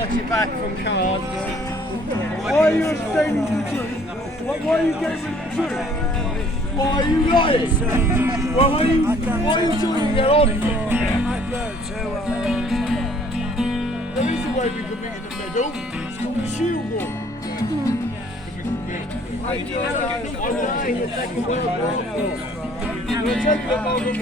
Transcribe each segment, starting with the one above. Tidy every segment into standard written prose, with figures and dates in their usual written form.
watch it back from cards. Why are you abstaining from the truth? Why are you getting rid of the truth? Why are you lying? Why are you trying to get on? There is a way we can meet in the middle. It's called the shield wall. We're taking a moment to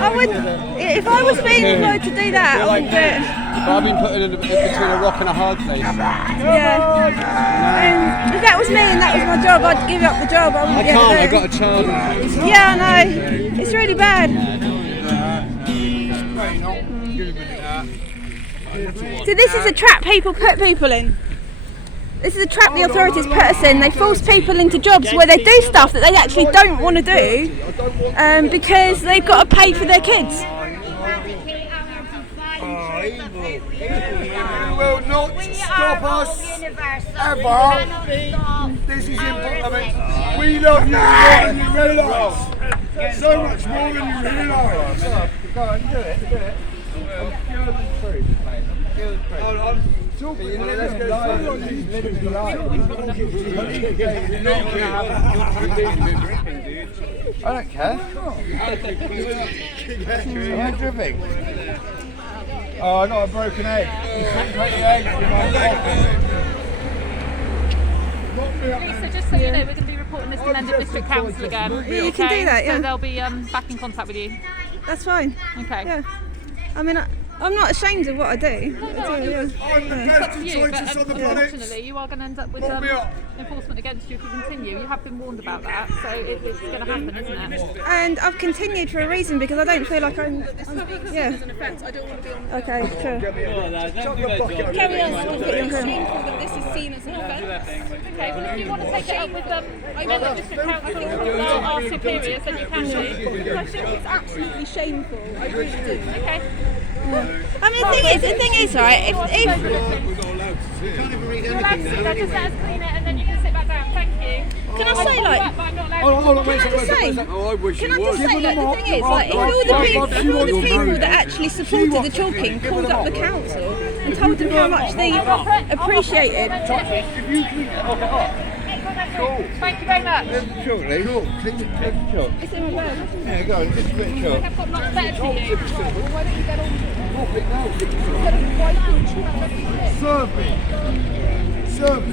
I would, if I was being employed to do that, I would do it. I've been put in between a rock and a hard place. Yeah. And if that was me and that was my job, I'd give up the job. I can't, I've got a child. Yeah, I know. It's really bad. So this is a trap people put people in. This is a trap the authorities put us in. They force people into jobs where they do stuff that they actually don't want to do because they've got to pay for their kids. You will not stop us ever. This is important. I mean, we love you more than you realise. So much more than you realise. Go on, do it. I'm talking. Let's go. I don't care. Am I dripping? Oh, not a broken egg. So just so you know, we're going to be reporting this to London District Council again. Yeah, you can do that, yeah. So they'll be back in contact with you. That's fine. Okay. Yeah. I mean, I'm not ashamed of what I do. I'm the best You, scientist on the planet. unfortunately, you are going to end up with enforcement against you if you continue. You have been warned about that, so it's going to happen, isn't it? And I've continued for a reason because I don't feel like I'm yeah. Okay, sure. Carry on. This is seen as an offence. Okay, well if you want to take it up with London District Council or our superiors, then you can do. I think it's absolutely shameful. I really do. Okay. I mean, the thing is, right? If You're allowed to sit there, just let us clean it and then you can sit back down. Thank you. can I say like? But I'm not allowed Can I just say? Can I just say, like, the thing is, like, if all the people that actually supported the chalking called up the council and told them how much they appreciated. Thank you very much. Shortly. Cool. It's in my bag. Yeah, go on, just a quick shot. I've got lots better to you. Serve me.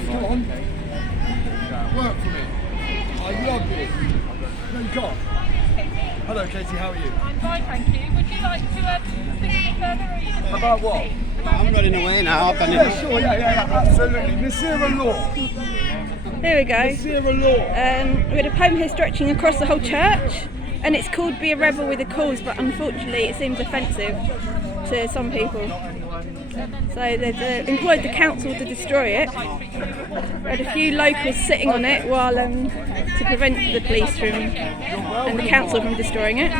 Come on. Work for me. I love you. No, you can't. Hello, Katie. How are you? I'm fine, thank you. Would you like to speak any further, or are you just About what? I'm running away now. I've done Yeah, it. sure. Yeah. Absolutely. Nasira law. Here we go. Nasira law. We had a poem here stretching across the whole church, and it's called "Be a Rebel with a Cause," but unfortunately, it seems offensive to some people. So they've employed the council to destroy it. We had a few locals sitting on it while to prevent the police from and the council from destroying it.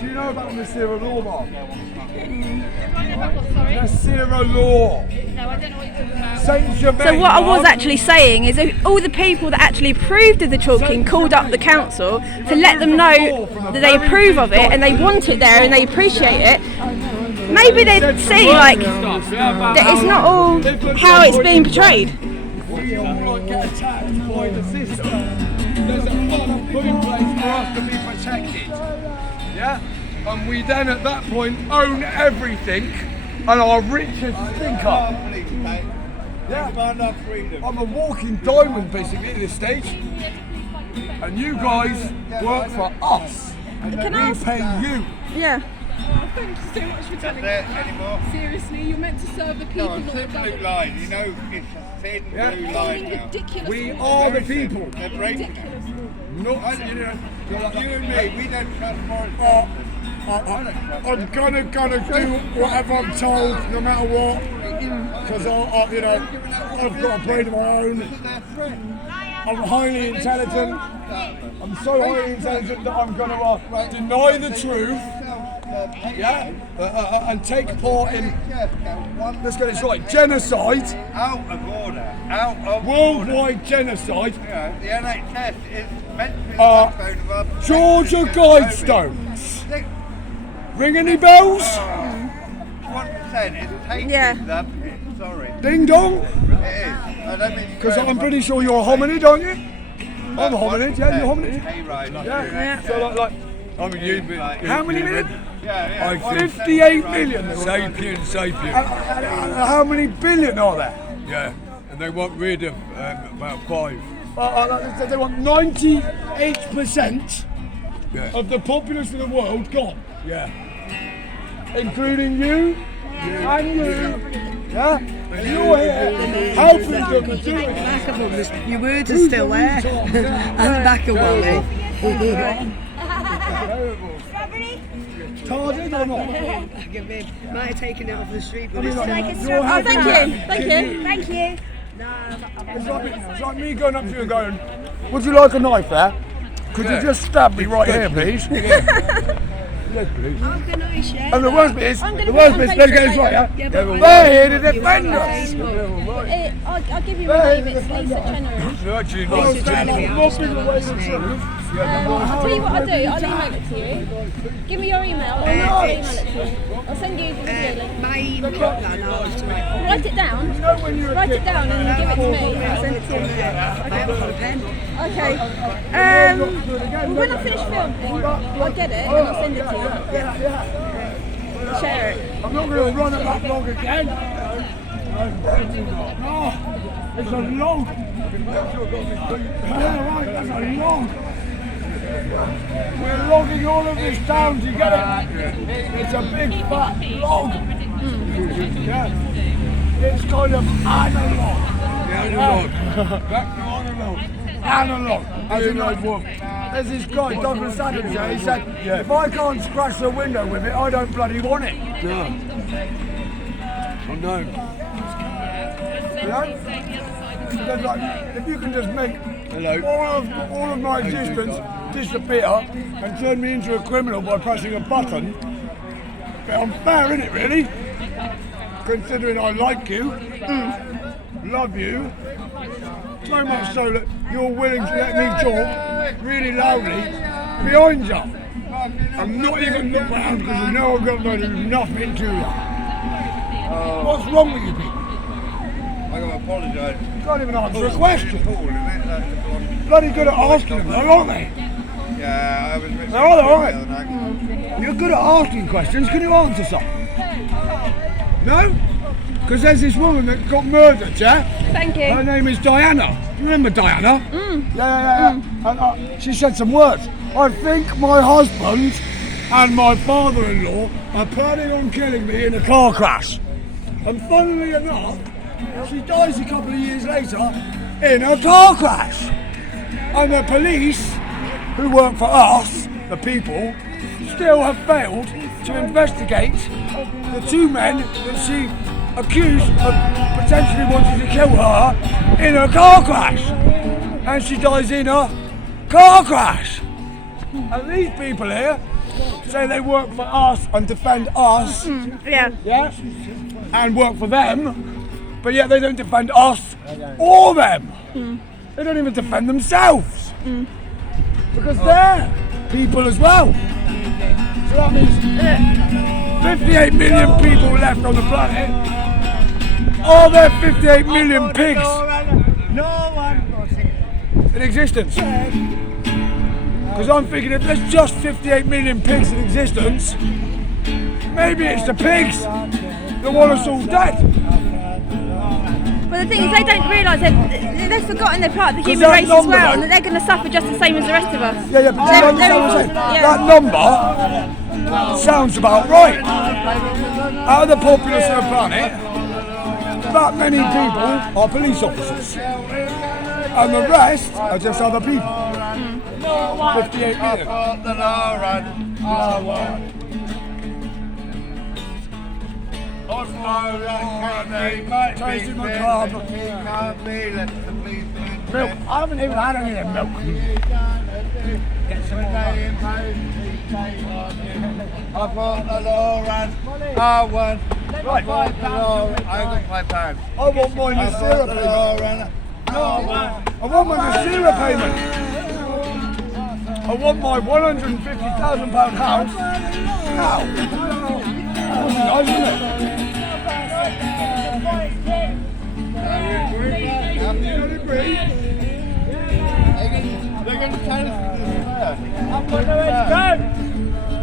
Do you know about the Nasira law, Mark? Nasira law. No, I don't know what you're talking about. Saint Germain. So what I was actually saying is that all the people that actually approved of the chalking called up the council to let them know that they approve of it and they want it there and they appreciate it. Maybe they'd see like that it's not all how it's being portrayed. We all get attacked by the system. There's a fund put in place for us to be protected. Yeah? And we then at that point own everything and are rich as stinker. Yeah? I'm a walking diamond basically at this stage. And you guys work for us. And we pay you. Yeah. Oh, thank you so much for telling us that. Seriously, you're meant to serve the people, not the government. line, you know, it's thin blue line now. Ridiculous. We are the people. They're breaking it. Not, you know, You and me, we don't trust foreign I'm gonna do whatever I'm told, no matter what, because I've got a brain of my own. I'm highly intelligent. I'm so highly intelligent that I'm gonna deny the truth yeah, and take part in, let's get this right, genocide, Out of order. Out of worldwide genocide, order. The NHS is meant to be the Uh, backbone of our Georgia protection against Guidestones. COVID. Ring any bells? 1% is taking Yeah. the piss, sorry. Ding dong? It is. I don't mean to Because swear, I'm but pretty sure you're a hominid, aren't you? I'm a hominid, yeah, you're a 1%. hominid. Hey, right. Yeah. So I mean, you've been. How many million? Yeah, I think 58 million. Sapien. How many billion are there? Yeah, and they want rid of about 5. They want 98% Yeah. of the populace of the world gone, Yeah. including you and you. Yeah? And you're here helping them do it. Your words are still there. And the back of Wally. Tarded or not? Might have taken it off the street, but I mean, it's like, still. you're Oh, helping thank them. you. Thank you. Thank you. It's like me going up to you and going, would you like a knife there? Could you just stab me right here, please? Yes, please. And the worst bit is, let's get this right, yeah? They're here to defend us. I'll give you my name. It's Lisa Chennery. They're actually I'll nice. tell you what I'll do. I'll email it to you. Give me your email and I'll email it to you. I'll send you the video link. My email, then I'll have to write. Write it down. Write it down and give it to me. I'll send it to you. Okay. When I finish filming, I'll get it and I'll send it to you. Share it. I'm not going to run it that long again. Oh, it's a log. Yeah, right, that's a log. We're logging all of this down to get it. It's a big fat log. Yeah. It's kind of analog. Back to analog. Analog. As in like what? There's this guy, Douglas Adams, here, he said, if I can't scratch the window with it, I don't bloody want it. No. I know. You know? There's like, if you can just make all of my existence disappear and turn me into a criminal by pressing a button, bit unfair, isn't it, really? Considering I like you, love you, so much so that you're willing to let me talk really loudly behind you. I'm not even look round because you know I've got to do nothing to you. What's wrong with you people? I gotta apologise. Can't even answer a question. Cool, isn't it? That's the one. Bloody good at asking them, though, aren't they? Yeah, I was a bit They're all right. right. You're good at asking questions. Can you answer some? No? Because there's this woman that got murdered, yeah? Thank you. Her name is Diana. Do you remember Diana? Yeah. And she said some words. I think my husband and my father-in-law are planning on killing me in a car crash. And funnily enough, she dies a couple of years later in a car crash. And the police, who work for us, the people, still have failed to investigate the two men that she accused of potentially wanting to kill her in a car crash. And she dies in a car crash. And these people here say they work for us and defend us, Yeah. and work for them, but yet they don't defend us or them. They don't even defend themselves. Because they're people as well. So that means 58 million people left on the planet. Are there 58 million pigs in existence? Because I'm thinking if there's just 58 million pigs in existence, maybe it's the pigs that want us all dead. But the thing is, they don't realise they've forgotten they're part of the human that race as number, well, though- and that they're going to suffer just the same as the rest of us. Yeah, but do you understand what I'm saying? That number sounds about right. Out of the populace of the planet, that many people are police officers. And the rest are just other people. 58 million. Tasting my club. He can't be, let the policeman milk. I haven't even had any of the milk. Get some of that. I bought the law and I won. Right. I got £5. I want mine the zero payment. I want mine the zero payment. I want my £150,000 house now. That would be nice, wouldn't it? They're going to tell us.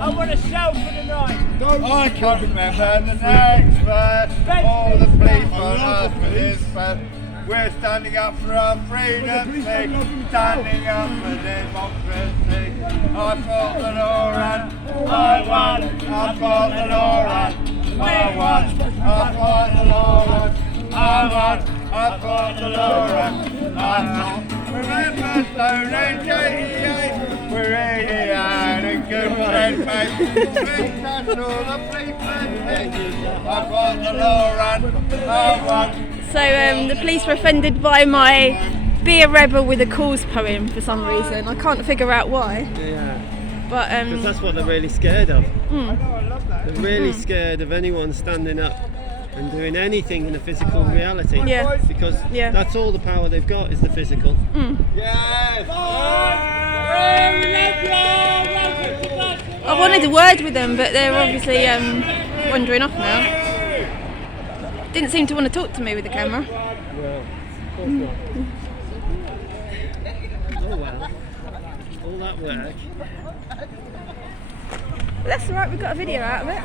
I want to shout for the night. I can't remember the next verse. All the police on us for this verse. We're standing up for our freedom, standing up for democracy. I fought the law and I won. I fought the law and I won. I fought the law and I won. I fought the law and I won. Remember Stone Age 88, we're 88 and good friends, mate. That's all the policemen think. I fought the law and I won. So the police were offended by my "Be a Rebel with a Cause" poem for some reason. I can't figure out why. Yeah. But Because that's what they're really scared of. They're really scared of anyone standing up and doing anything in a physical reality. Yeah. Because Yeah. that's all the power they've got is the physical. Yes! I wanted a word with them, but they're obviously wandering off now. Didn't seem to want to talk to me with the camera. Well, of course not. Oh well. All that work. But that's alright, we got a video out of it.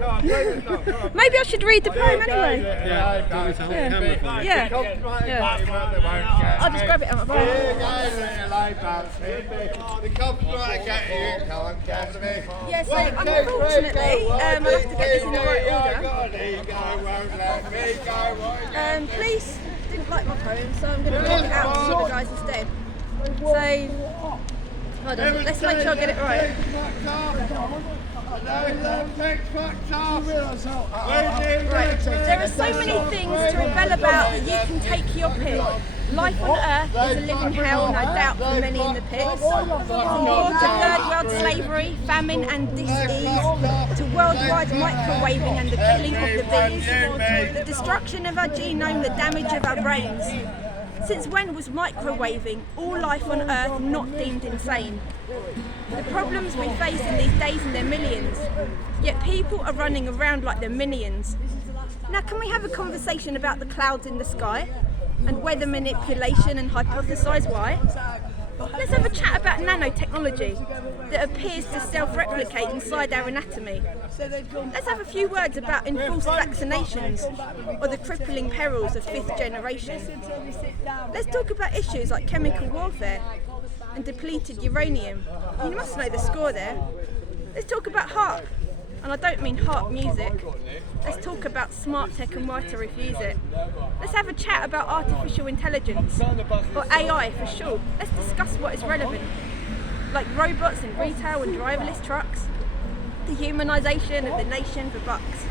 Maybe I should read the poem anyway. Yeah. Do you want me to hold the camera for you? Yeah. I'll just grab it out of my pocket. The cops might get you, can't catch me. Yeah, so unfortunately, I'll have to get this in the right order. Police didn't like my poem, so I'm going to read it out to you guys instead. So, hold on, let's make sure I get it right. Right, there are so many things to rebel about that you can take your pick. Life on Earth is a living hell, no doubt, for many in the pits. From war to third world slavery, famine and dis-ease, to worldwide microwaving and the killing of the bees, the destruction of our genome, the damage of our brains. Since when was microwaving, all life on Earth, not deemed insane? The problems we face in these days in their millions, yet people are running around like they're minions. Now can we have a conversation about the clouds in the sky and weather manipulation and hypothesise why? Let's have a chat about nanotechnology that appears to self-replicate inside our anatomy. Let's have a few words about enforced vaccinations or the crippling perils of fifth generation. Let's talk about issues like chemical warfare and depleted uranium. You must know the score there. Let's talk about harp, and I don't mean harp music. Let's talk about smart tech and why to refuse it. Let's have a chat about artificial intelligence, or AI for short. Let's discuss what is relevant, like robots in retail and driverless trucks, the humanisation of the nation for bucks.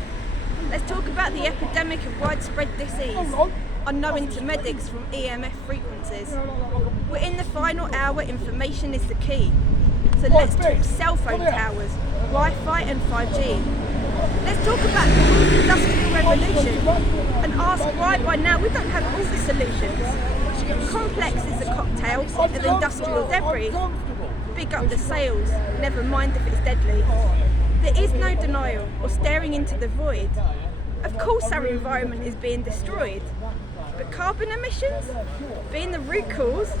Let's talk about the epidemic of widespread disease, unknown to medics from EMF frequencies. We're in the final hour, information is the key. So let's talk cell phone towers, Wi-Fi and 5G. Let's talk about the industrial revolution and ask why by now we don't have all the solutions. Complex is the cocktail of industrial debris. Big up the sails, never mind if it's deadly. There is no denial or staring into the void. Of course our environment is being destroyed. But carbon emissions being the root cause?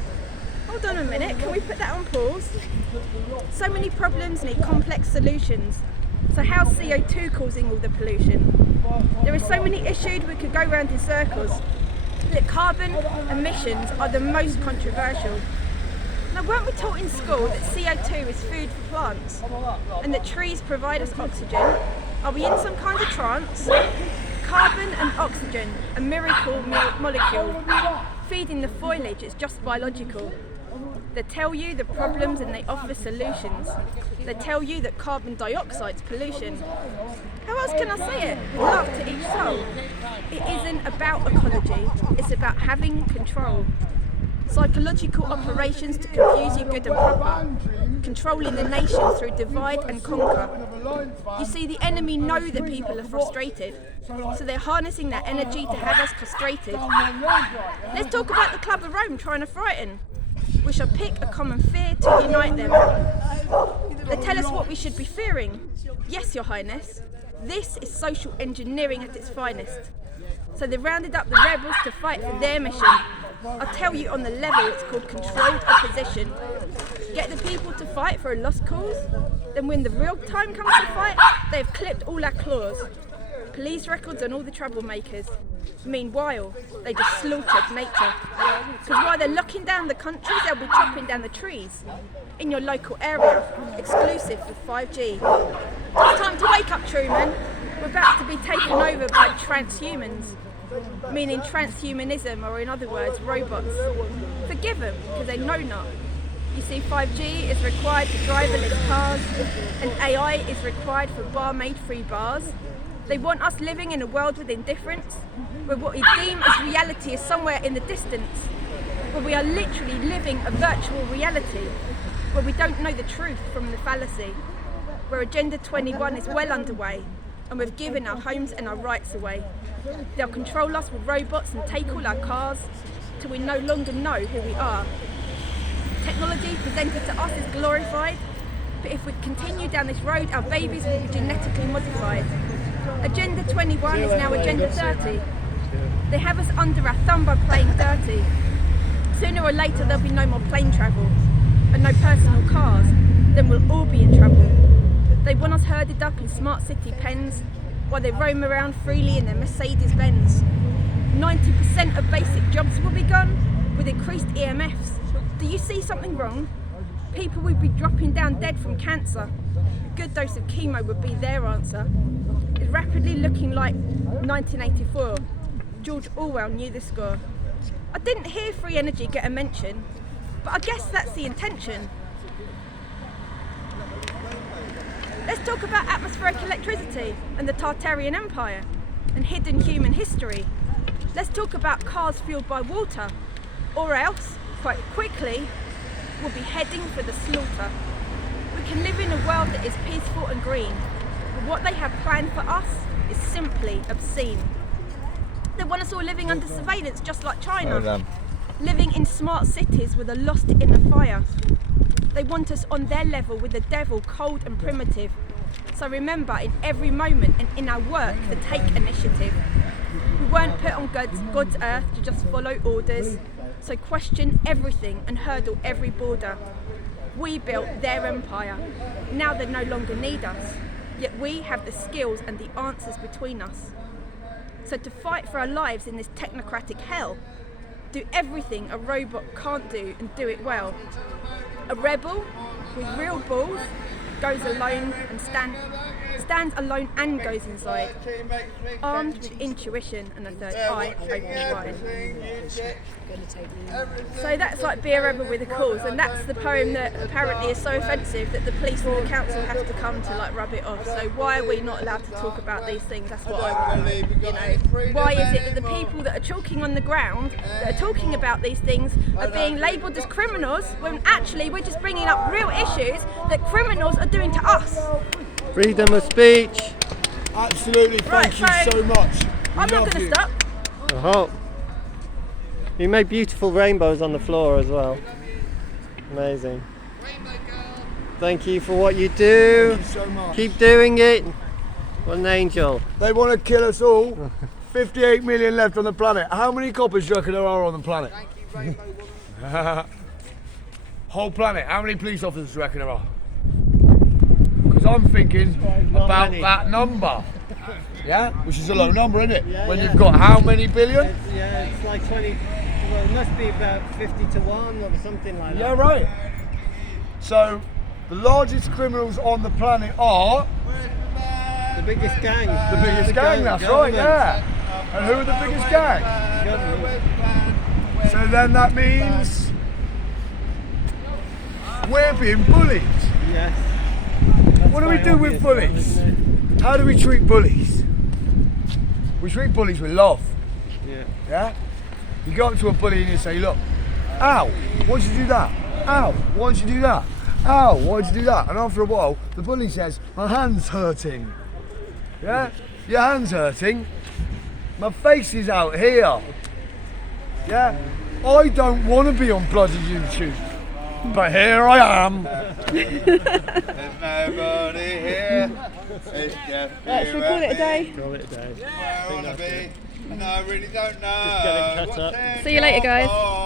Hold on a minute, can we put that on pause? So many problems need complex solutions. So how's CO2 causing all the pollution? There are so many issues we could go round in circles. That carbon emissions are the most controversial. Now weren't we taught in school that CO2 is food for plants and that trees provide us oxygen? Are we in some kind of trance? Carbon and oxygen, a miracle molecule. Feeding the foliage is just biological. They tell you the problems and they offer solutions. They tell you that carbon dioxide's pollution. How else can I say it? With love to each soul. It isn't about ecology, it's about having control. Psychological operations to confuse you good and proper, controlling the nation through divide and conquer. You see, the enemy know that people are frustrated, so they're harnessing their energy to have us frustrated. Let's talk about the Club of Rome trying to frighten. We shall pick a common fear to unite them. They tell us what we should be fearing. Yes, Your Highness, this is social engineering at its finest. So they rounded up the rebels to fight for their mission. I'll tell you on the level, it's called controlled opposition. Get the people to fight for a lost cause, then when the real time comes to fight, they've clipped all our claws. Police records on all the troublemakers. Meanwhile, they just slaughtered nature. Because while they're locking down the countries, they'll be chopping down the trees. In your local area, exclusive for 5G. It's time to wake up, Truman. We're about to be taken over by transhumans. Meaning transhumanism, or in other words, robots. Forgive them, because they know not. You see, 5G is required for driverless cars, and AI is required for barmaid-free bars. They want us living in a world with indifference, where what we deem as reality is somewhere in the distance, where we are literally living a virtual reality, where we don't know the truth from the fallacy, where Agenda 21 is well underway, and we've given our homes and our rights away. They'll control us with robots and take all our cars, till we no longer know who we are. Technology presented to us is glorified, but if we continue down this road, our babies will be genetically modified. Agenda 21 is now Agenda 30. They have us under our thumb by playing dirty. Sooner or later there'll be no more plane travel, and no personal cars, then we'll all be in trouble. They want us herded up in smart city pens, while they roam around freely in their Mercedes-Benz. 90% of basic jobs will be gone, with increased EMFs. Do you see something wrong? People would be dropping down dead from cancer. A good dose of chemo would be their answer. It's rapidly looking like 1984. George Orwell knew the score. I didn't hear free energy get a mention, but I guess that's the intention. Let's talk about atmospheric electricity and the Tartarian Empire and hidden human history. Let's talk about cars fueled by water, or else, quite quickly, we'll be heading for the slaughter. We can live in a world that is peaceful and green, but what they have planned for us is simply obscene. They want us all living under surveillance just like China, living in smart cities with a lost inner fire. They want us on their level with the devil, cold and primitive. So remember, in every moment and in our work, to take initiative. We weren't put on God's earth to just follow orders, so question everything and hurdle every border. We built their empire, now they no longer need us, yet we have the skills and the answers between us. So to fight for our lives in this technocratic hell, do everything a robot can't do and do it well. A rebel with real balls goes alone and stands alone and goes inside, armed with intuition and a third eye open wide. So that's like Be a Rebel with a Cause, and that's the poem that apparently is so offensive that the police and the council have to come to like rub it off. So why are we not allowed to talk about these things? That's what I want to know. Why is it that the people that are chalking on the ground, that are talking about these things, are being labelled as criminals, when actually we're just bringing up real issues that criminals are doing to us? Freedom of speech. Absolutely, thank you so much. I'm not going to stop. Oh. You made beautiful rainbows on the floor as well. Amazing. Thank you for what you do. Thank you so much. Keep doing it. What an angel. They want to kill us all. 58 million left on the planet. How many coppers do you reckon there are on the planet? Whole planet. How many police officers do you reckon there are? Because I'm thinking about that number. Yeah? Which is a low number, isn't it? Yeah, when you've got how many billion? It's like 20. Well, it must be about 50 to 1 or something like that. Yeah, right. So, the largest criminals on the planet are... The biggest gang. The biggest gang, that's right, yeah. And who are the biggest gang? Government. So then that means we're being bullied. Yes. What do we do with bullies? How do we treat bullies? We treat bullies with love. Yeah. Yeah? You go up to a bully and you say, look, Ow, why'd you do that? Ow, why'd you do that? Ow, why'd you do that? And after a while, the bully says, my hand's hurting. Yeah? Your hand's hurting? My face is out here. Yeah? I don't want to be on bloody YouTube. But here I am. There's nobody here. It's just Right, should we call it a day? Call it a day. where I want to be. No, I really don't know. Just get it cut What's up. in See you later, your guys. bowl?